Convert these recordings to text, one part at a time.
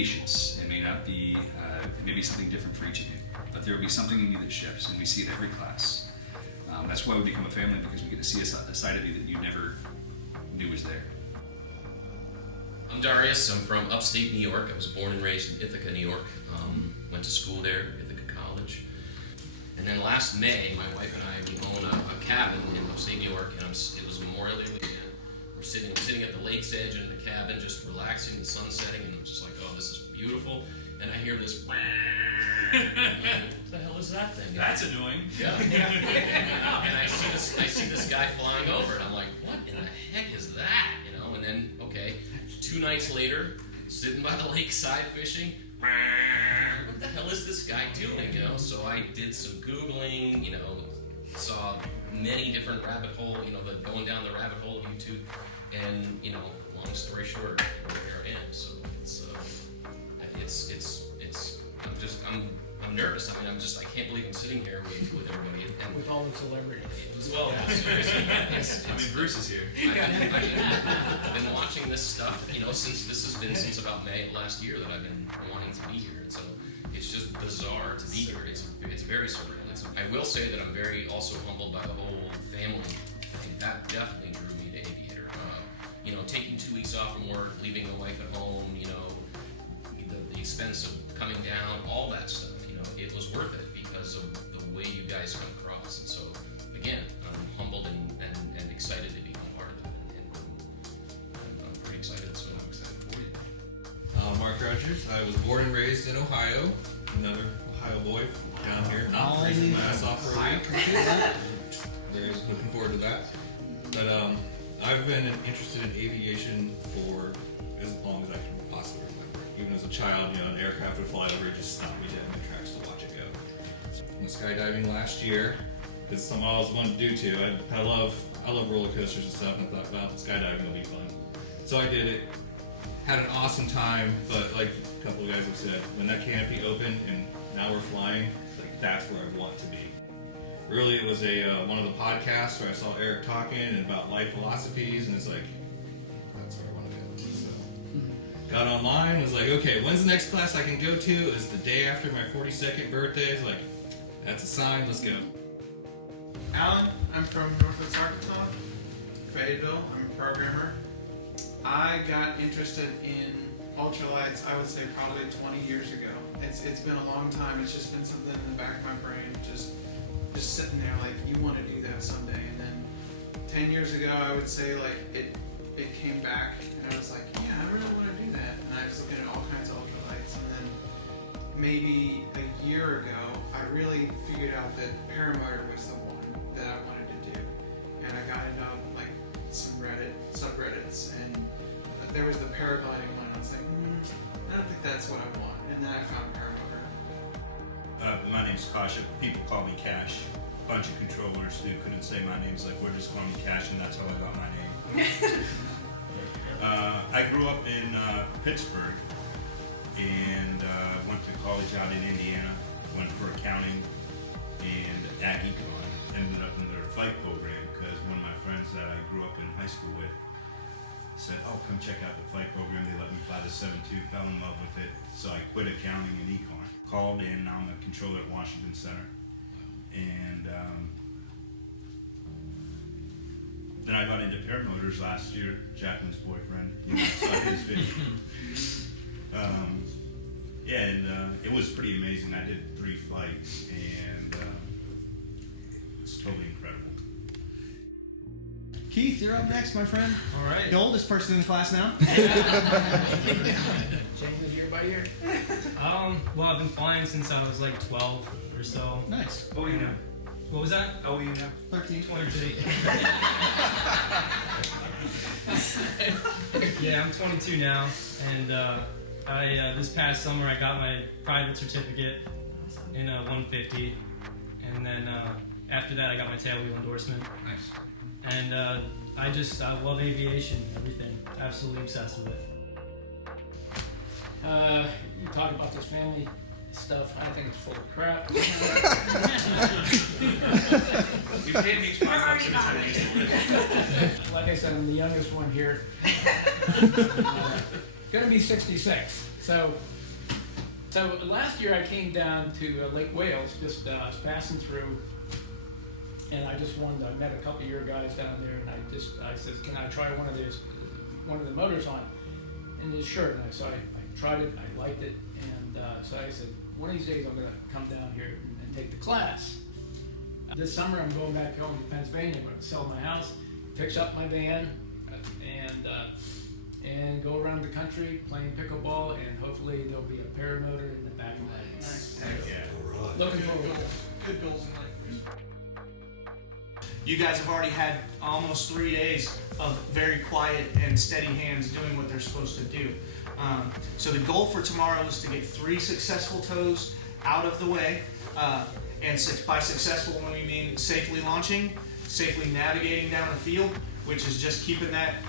patience. It may not be, it may be something different for each of you, but there will be something in you that shifts, and we see it every class. That's why we become a family, because we get to see a side of you that you never knew was there. I'm Darius. I'm from upstate New York. I was born and raised in Ithaca, New York. Went to school there, Ithaca College. And then last May, my wife and I, we own a cabin in upstate New York, and it was Memorial Day weekend. We're sitting at the lake's edge in the cabin, just relaxing, the sun setting, and I'm just like, oh, this is beautiful. And I hear this, what the hell is that thing? That's annoying. Yeah. And I see this guy flying over, and I'm like, what in the heck is that? You know, and then, okay, 2 nights later, sitting by the lakeside fishing, what the hell is this guy doing? You know, so I did some Googling, you know, saw many different rabbit hole, you know, going down the rabbit hole of YouTube, and, you know, long story short, here I am. So I'm nervous. I mean, I can't believe I'm sitting here with everybody. And with all the celebrities. Well, seriously. I mean, Bruce is here. I've been watching this stuff, you know, since about May last year that I've been wanting to be here. And so it's just bizarre to be here. It's very surreal. I will say that I'm very also humbled by the whole family thing. That definitely drew me to Aviator. You know, taking 2 weeks off from work, leaving the wife at home, you know, the expense of coming down, all that stuff. You know, it was worth it because of the way you guys come across. And so, again, I'm humbled and excited to become part of that. And I'm pretty excited, so I'm excited for you. Mark Rogers. I was born and raised in Ohio. Another Ohio boy down here. Not freezing my ass off for a week. Very looking forward to that. But I've been interested in aviation for as long as I can possibly remember. Even as a child, you know, an aircraft would fly over and just stop me dead in my tracks to watch it go. So I went skydiving last year. It's something I always wanted to do too. I love roller coasters and stuff, and I thought, well, skydiving will be fun. So I did it. Had an awesome time, but like a couple of guys have said, when that canopy opened and now we're flying, like that's where I want to be. Really, it was one of the podcasts where I saw Eric talking and about life philosophies, and it's like, that's where I want to go. So, got online, was like, okay, when's the next class I can go to? It's the day after my 42nd birthday. It's like, that's a sign, let's go. Alan, I'm from Northwest Arkansas, Fayetteville. I'm a programmer. I got interested in ultralights, I would say probably 20 years ago. It's been a long time. It's just been something in the back of my brain, just sitting there like, you want to do that someday. And then 10 years ago, I would say like it came back, and I was like, yeah, I really want to do that. And I was looking at all kinds of ultralights, and then maybe a year ago, I really figured out that paramotor was the one that I wanted to do. And I got into like some subreddits, and there was the paragliding one. I was like, I don't think that's what I want. And then I found paramotor. My name's Kasha. People call me Cash. A bunch of controllers who couldn't say my name, so like, we're just calling me Cash, and that's how I got my name. I grew up in Pittsburgh and went to college out in Indiana. Went for accounting and at Econ. Ended up in their flight program because one of my friends that I grew up in high school with said, oh, come check out the flight program. They let me fly the 7-2, fell in love with it. So I quit accounting and econ. Called in, now I'm a controller at Washington Center. And then I got into paramotors last year. Jacqueline's boyfriend, you know, saw his video. It was pretty amazing. I did 3 flights, and it's totally incredible. Keith, you're up next, my friend. All right. The oldest person in the class now. Changes year by year. Well, I've been flying since I was like 12 or so. Nice. Oh, you know. What was that? Oh, you know. 13, 22. Yeah, I'm 22 now, and I this past summer I got my private certificate in 150, and then after that I got my tailwheel endorsement. Nice. And I love aviation, everything. Absolutely obsessed with it. You talk about this family stuff. I think it's full of crap. You paid me $5 in attendees. Like I said, I'm the youngest one here. Gonna be 66. So last year I came down to Lake Wales, just passing through, and I just wanted. I met a couple of your guys down there, and I said, can I try one of the motors on? And it's sure. And so I tried it. I liked it, and so I said, one of these days I'm going to come down here and take the class. This summer I'm going back home to Pennsylvania. I'm going to sell my house, fix up my van, and go around the country playing pickleball, and hopefully there'll be a paramotor in the back of my head. Nice. Looking forward to it. Good goals in life. You guys have already had almost 3 days of very quiet and steady hands doing what they're supposed to do. So the goal for tomorrow is to get 3 successful toes out of the way. And by successful, when we mean safely launching, safely navigating down the field, which is just keeping that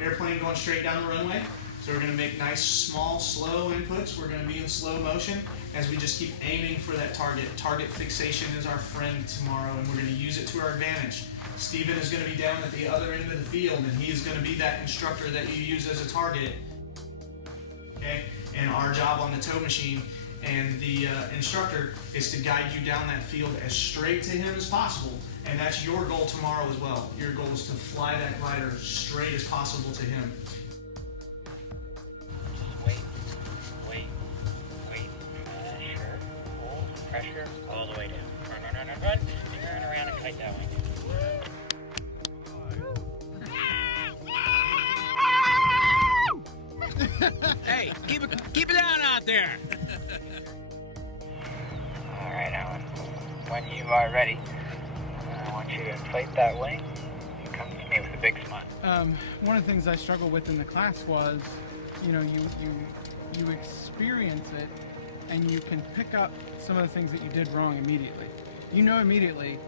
airplane going straight down the runway. So we're going to make nice, small, slow inputs. We're going to be in slow motion as we just keep aiming for that target. Target fixation is our friend tomorrow, and we're going to use it to our advantage. Steven is going to be down at the other end of the field, and he is going to be that instructor that you use as a target. Okay? And our job on the tow machine and the instructor is to guide you down that field as straight to him as possible. And that's your goal tomorrow as well. Your goal is to fly that glider straight as possible to him. Wait. Pressure, hold, pressure, all the way down. Run. Turn around and kite that way. Hey, keep it down out there. All right, Alan. When you are ready, I want you to inflate that wing and come to me with a big smile. One of the things I struggled with in the class was, you experience it and you can pick up some of the things that you did wrong immediately. You know immediately,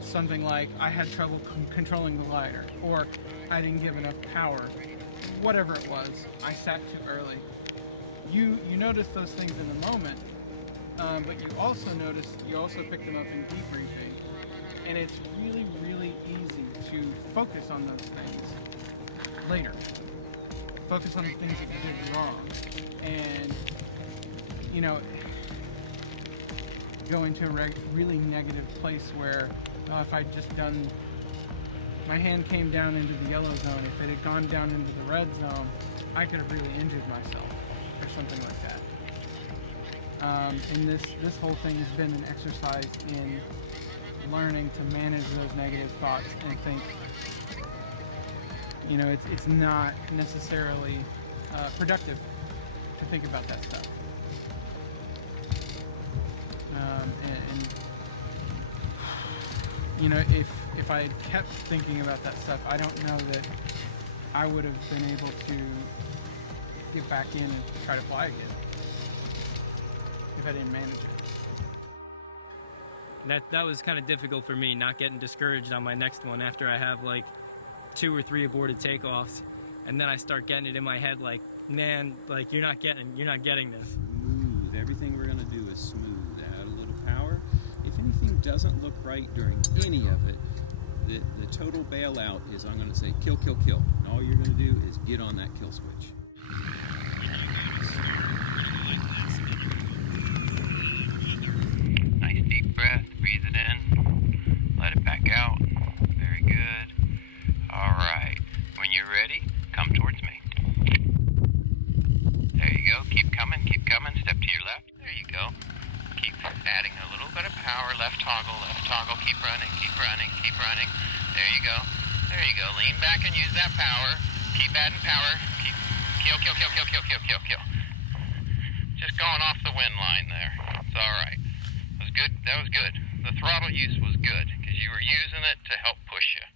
something like I had trouble controlling the glider, or I didn't give enough power, whatever it was, I sat too early. You notice those things in the moment, but you also pick them up in debriefing, and it's really, really easy to focus on those things later. Focus on the things that you did wrong, and go into a really negative place where if I'd just done, my hand came down into the yellow zone, if it had gone down into the red zone, I could have really injured myself, or something like that. And this whole thing has been an exercise in learning to manage those negative thoughts and think, it's not necessarily productive to think about that stuff. If I had kept thinking about that stuff, I don't know that I would have been able to get back in and try to fly again if I didn't manage it. That was kind of difficult for me, not getting discouraged on my next one after I have like 2 or 3 aborted takeoffs, and then I start getting it in my head like, man, like you're not getting this. Smooth. Everything we're gonna do is smooth. Add a little power. If anything doesn't look right during any of it, the total bailout is I'm gonna say kill, kill, kill. And all you're gonna do is get on that kill switch. Nice deep breath, breathe it in, let it back out. Very good. All right, when you're ready, come towards me. There you go, keep coming, step to your left. There you go. Keep adding a little bit of power, left toggle, keep running. There you go. Lean back and use that power. Keep adding power. Keep kill. Just going off the wind line there. It's all right. That was good. The throttle use was good because you were using it to help push you.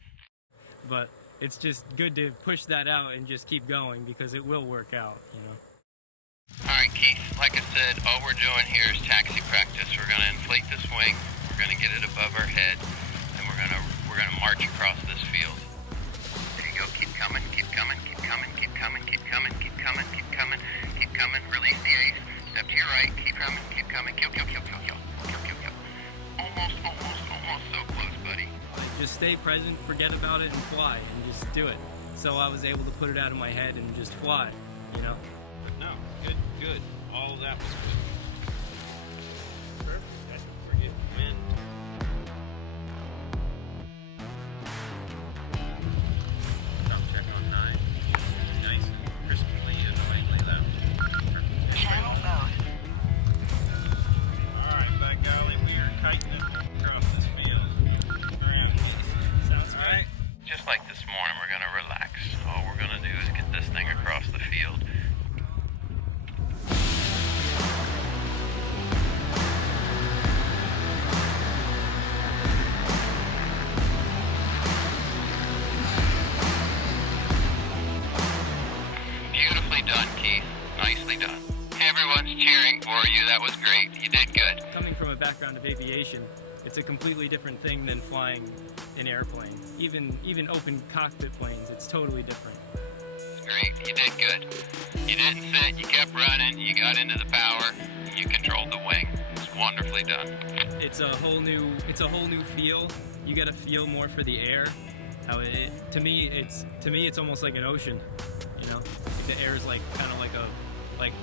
But it's just good to push that out and just keep going because it will work out, All right, Keith, like I said, all we're doing here is taxi practice. We're going to inflate this wing, we're going to get it above our head, and we're going to march across this field. There you go, keep coming. Release the ace. Step to your right, keep coming. Kill. Almost so close, buddy. Just stay present, forget about it, and fly, and just do it. so I was able to put it out of my head and just fly, you know. But no, good. All of that was good. Perfect. I forget when. I'll check on 9. Nice and crisply and lightly left. Channel mode. Alright, by golly, we are kiting it across this field. Sounds right. Just like this morning, we're gonna relax. All we're gonna do is get this thing across the field. Beautifully done, Keith. Nicely done. Everyone's cheering for you. That was great. You did good. Coming from a background of aviation, it's a completely different thing than flying an airplane. Even open cockpit planes, it's totally different. Great. You did good. You didn't sit. You kept running. You got into the power. You controlled the wing. It's wonderfully done. It's a whole new feel. You get a feel more for the air. How to me it's almost like an ocean. You know, the air is like kind of like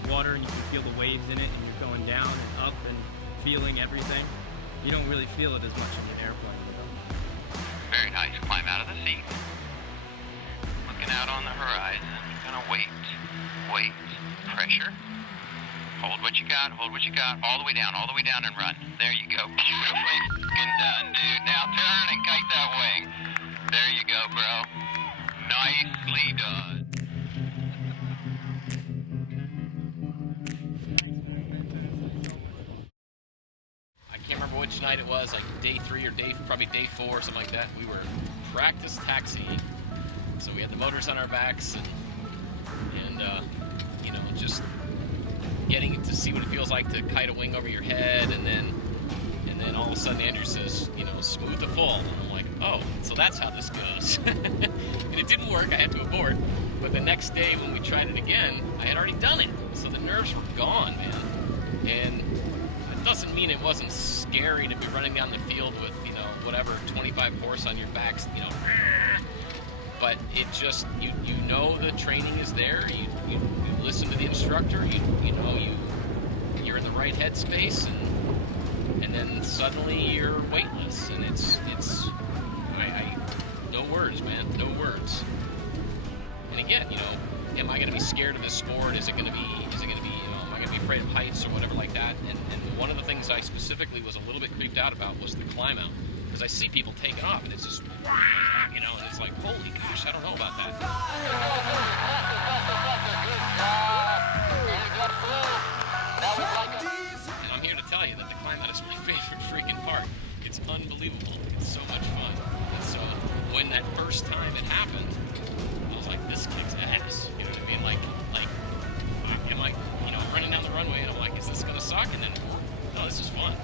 water, and you can feel the waves in it, and you're going down and up and feeling everything. You don't really feel it as much in an airplane. You know? Very nice. Climb out of the seat. Looking out on the horizon. You're gonna wait. Pressure. Hold what you got. All the way down, and run. There you go. Beautifully fucking done, dude. Now turn and kite that wing. There you go, bro. Nicely done. I can't remember which night it was, like day 3 or probably day 4, something like that. We were practice taxiing, so we had the motors on our backs, and you know, just getting to see what it feels like to kite a wing over your head, and then all of a sudden Andrew says, you know, smooth to full. And I'm like, oh, so that's how this goes. And it didn't work. I had to abort. But the next day when we tried it again, I had already done it, so the nerves were gone, man. And it doesn't mean it wasn't scary to be running down the field with, you know, whatever, 25 horse on your backs, you know. But it just, you know the training is there. You listen to the instructor. You're in the right headspace, and then suddenly you're weightless, and it's I no words, man, no words. And again, you know, am I going to be scared of this sport? Is it going to be, you know, am I going to be afraid of heights or whatever like that? And one of the things I specifically was a little bit creeped out about was the climb out, because I see people taking off, and it's just, you know, and it's like, holy gosh, I don't know about that. And I'm here to tell you that the climb out is my favorite freaking part. It's unbelievable. It's so much fun. And so when that first time it happened, I was like, this kicks ass. You know what I mean? Like, am I, you know, running down the runway, and I'm like, is this gonna suck? And then, no, this is fun.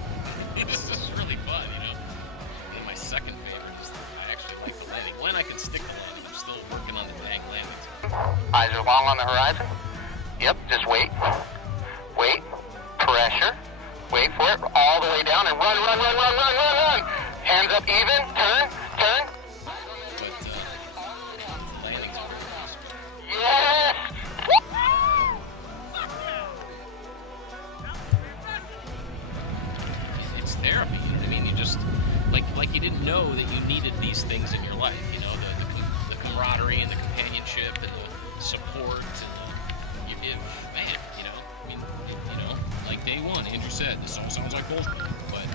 This is really fun, you know. And then my second favorite is I actually like the landing. When I can stick the landing, I'm still working on the dang landings. Eyes are long on the horizon. Yep, just wait. Pressure. Wait for it. All the way down and run. Hands up even. Turn. But landings are very nice. Yes! It's therapy. I mean, you just like you didn't know that you needed these things in your life. You know, the camaraderie and the companionship and the support and man, you know. I mean, you know, like day one, Andrew said, this all sounds like bullshit, but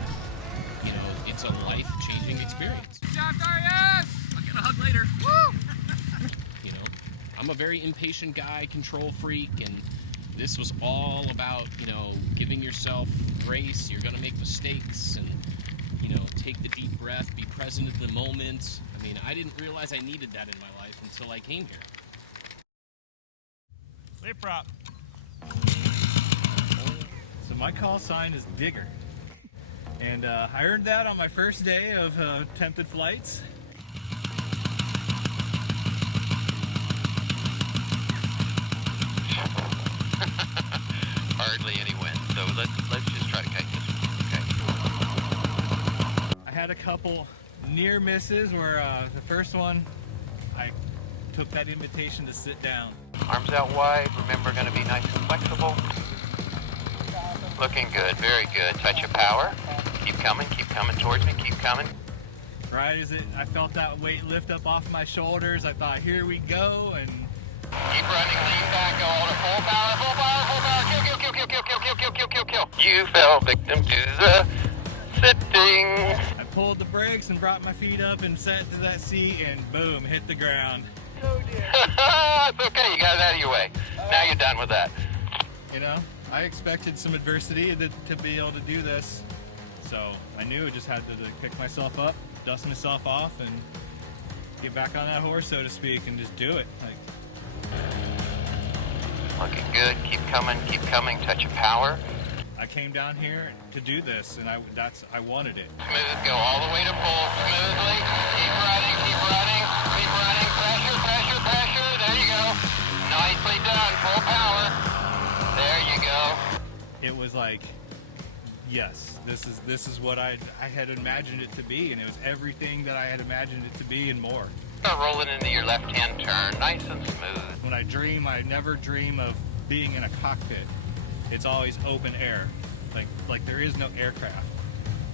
you know, it's a life-changing experience. Good job, Darius! I'll get a hug later. Woo! You know, I'm a very impatient guy, control freak, and this was all about, you know, giving yourself grace. You're gonna make mistakes, and you know, take the deep breath, be present in the moment. I mean, I didn't realize I needed that in my life until I came here. Lip prop. So my call sign is Digger. And I earned that on my first day of attempted flights. Hardly any wind, so let's just try to kite this one. Okay. I had a couple near misses where the first one I took that invitation to sit down. Arms out wide. Remember, going to be nice and flexible. Looking good. Very good. Touch of power. Keep coming towards me. Keep coming. Right as I felt that weight lift up off my shoulders, I thought, here we go, and Keep running, lean back, go all to full power, full power, full power. Kill. You fell victim to the sitting. I pulled the brakes and brought my feet up and sat into that seat, and boom, hit the ground. It's okay, you got it out of your way. Now you're done with that. You know, I expected some adversity to be able to do this, so I knew I just had to pick myself up, dust myself off, and get back on that horse, so to speak, and just do it. Looking good. Keep coming. Touch of power. I came down here to do this, and I wanted it. Smooth. Go all the way to full. Smoothly. Keep running. Pressure. There you go. Nicely done. Full power. There you go. It was like, yes, this is what I had imagined it to be, and it was everything that I had imagined it to be and more. Rolling into your left-hand turn, nice and smooth. When I dream, I never dream of being in a cockpit. It's always open air, like there is no aircraft.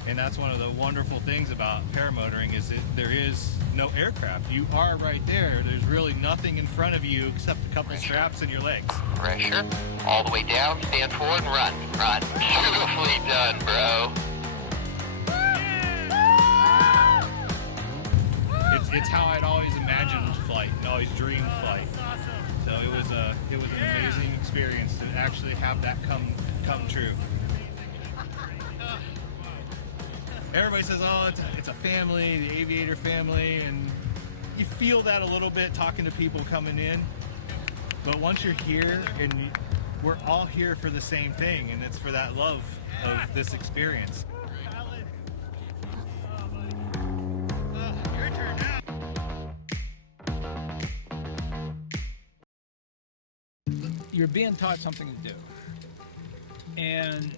And that's one of the wonderful things about paramotoring is that there is no aircraft. You are right there. There's really nothing in front of you except a couple straps in your legs. Pressure, all the way down, stand forward and run. Beautifully done, bro. It's how I'd always imagined flight and always dreamed flight. So it was an amazing experience to actually have that come true. Everybody says, oh, it's a family, the Aviator family, and you feel that a little bit talking to people coming in. But once you're here, and we're all here for the same thing, and it's for that love of this experience. You're being taught something to do. And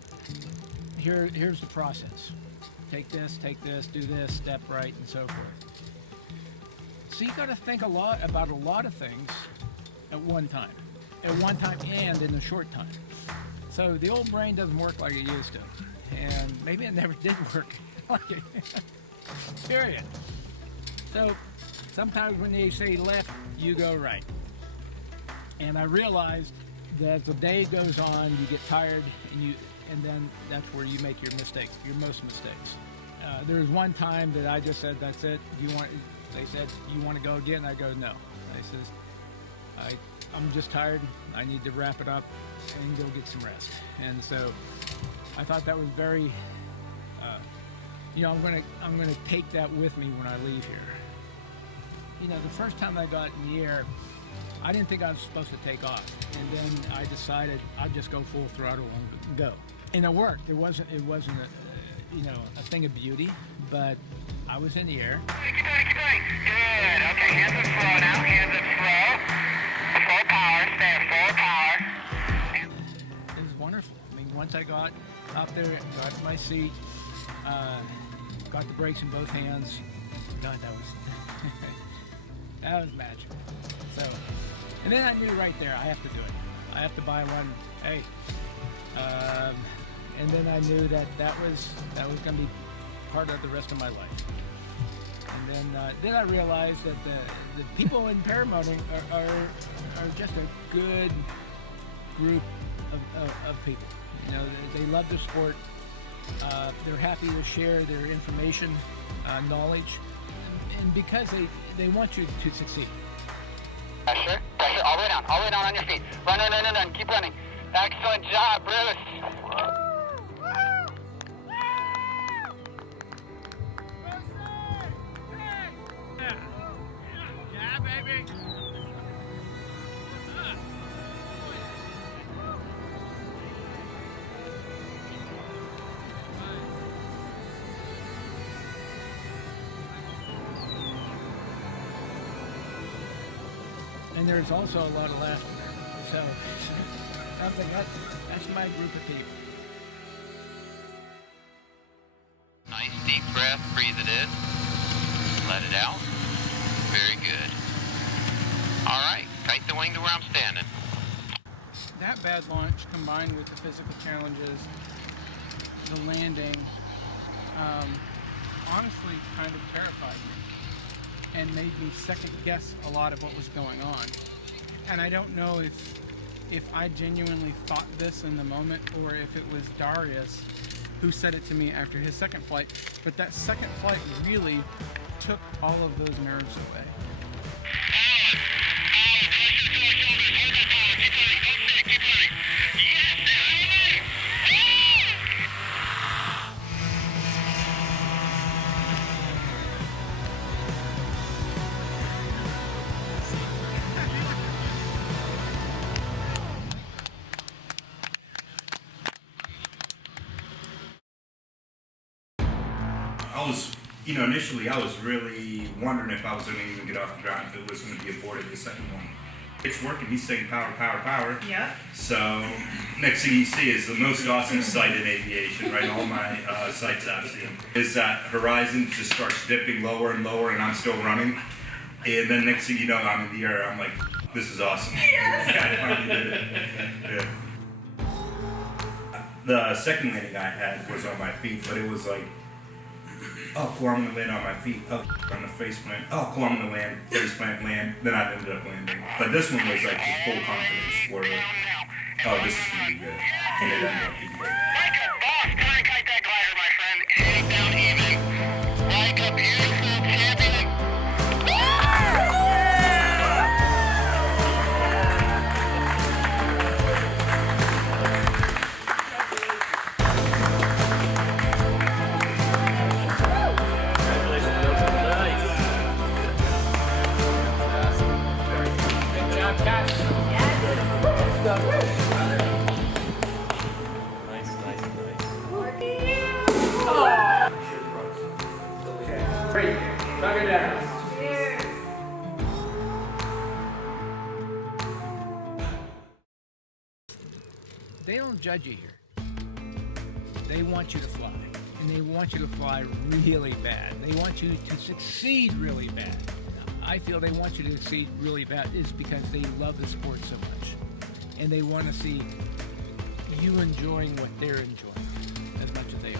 here's the process. Take this, do this, step right, and so forth. So you got to think about a lot of things at one time and in a short time. So the old brain doesn't work like it used to. And maybe it never did work like it. Period. So sometimes when they say left, you go right. And I realized that as the day goes on, you get tired, and then that's where you make your mistakes, your most mistakes. There was one time that I just said, "That's it. They said, "You want to go again?" I go, "No." I says, "I'm just tired. I need to wrap it up and go get some rest." And so I thought that was very, I'm gonna take that with me when I leave here. You know, the first time I got in the air, I didn't think I was supposed to take off, and then I decided I'd just go full throttle and go, and it worked. It wasn't a thing of beauty, but I was in the air. Good. Okay, hands up slow now. Full power. Stay at full power. It was wonderful. I mean, once I got up there, got to my seat, got the brakes in both hands. God, that was magical. So. And then I knew right there, I have to do it. I have to buy one. Hey, and then I knew that was going to be part of the rest of my life. And then I realized that the people in paramotoring are just a good group of people. You know, they love the sport. They're happy to share their information, knowledge, and because they want you to succeed. Pressure, all the way down on your feet. Run, keep running. Excellent job, Bruce. Yeah, baby. And there's also a lot of laughter there. So I think that's my group of people. Nice deep breath, breathe it in, let it out. Very good. that bad launch combined with the physical challenges, the landing, honestly kind of terrified me and made me second guess a lot of what was going on. And I don't know if I genuinely thought this in the moment or if it was Darius who said it to me after his second flight, but that second flight really took all of those nerves away. Initially I was really wondering if I was going to even get off the ground, if it was going to be aborted the second one. It's working, he's saying power, power, power. Yeah. So, next thing you see is the most awesome sight in aviation, right? All my sights I've seen. Is that horizon just starts dipping lower and lower and I'm still running. And then next thing you know, I'm in the air, I'm like, this is awesome. Yes! I finally did it. Yeah. The second landing I had was on my feet, but it was like, oh, cool, I'm gonna land on my feet. Oh, on the face plant. Oh, cool, I'm gonna land, face plant, land. Then I ended up landing. But this one was like with full confidence where, oh, this is gonna be good. And it ended up being good. Like a boss, try and kite that glider, my friend. Heading down even. Like a beautiful champion. Great. Tug it down. They don't judge you here. They want you to fly. And they want you to fly really bad. They want you to succeed really bad. I feel they want you to succeed really bad is because they love the sport so much. And they want to see you enjoying what they're enjoying as much as they are.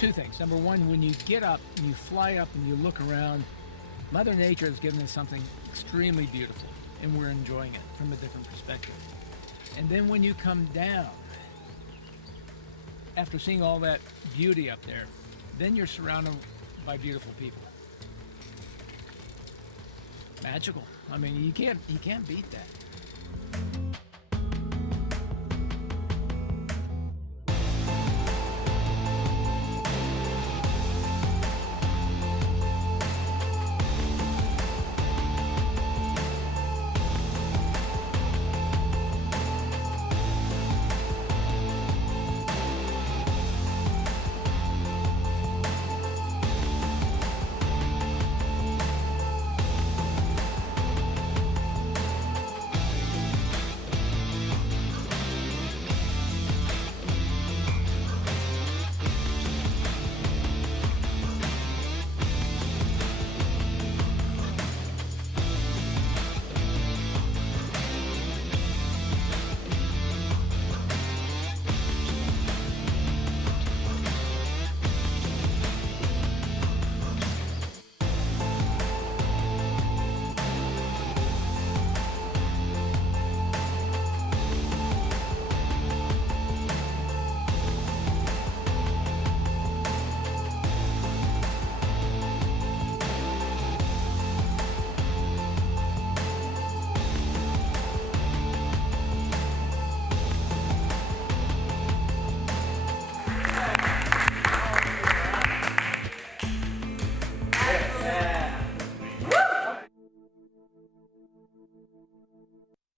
Two things. Number one, when you get up and you fly up and you look around, Mother Nature has given us something extremely beautiful, and we're enjoying it from a different perspective. And then when you come down, after seeing all that beauty up there, then you're surrounded by beautiful people. Magical. I mean, you can't beat that.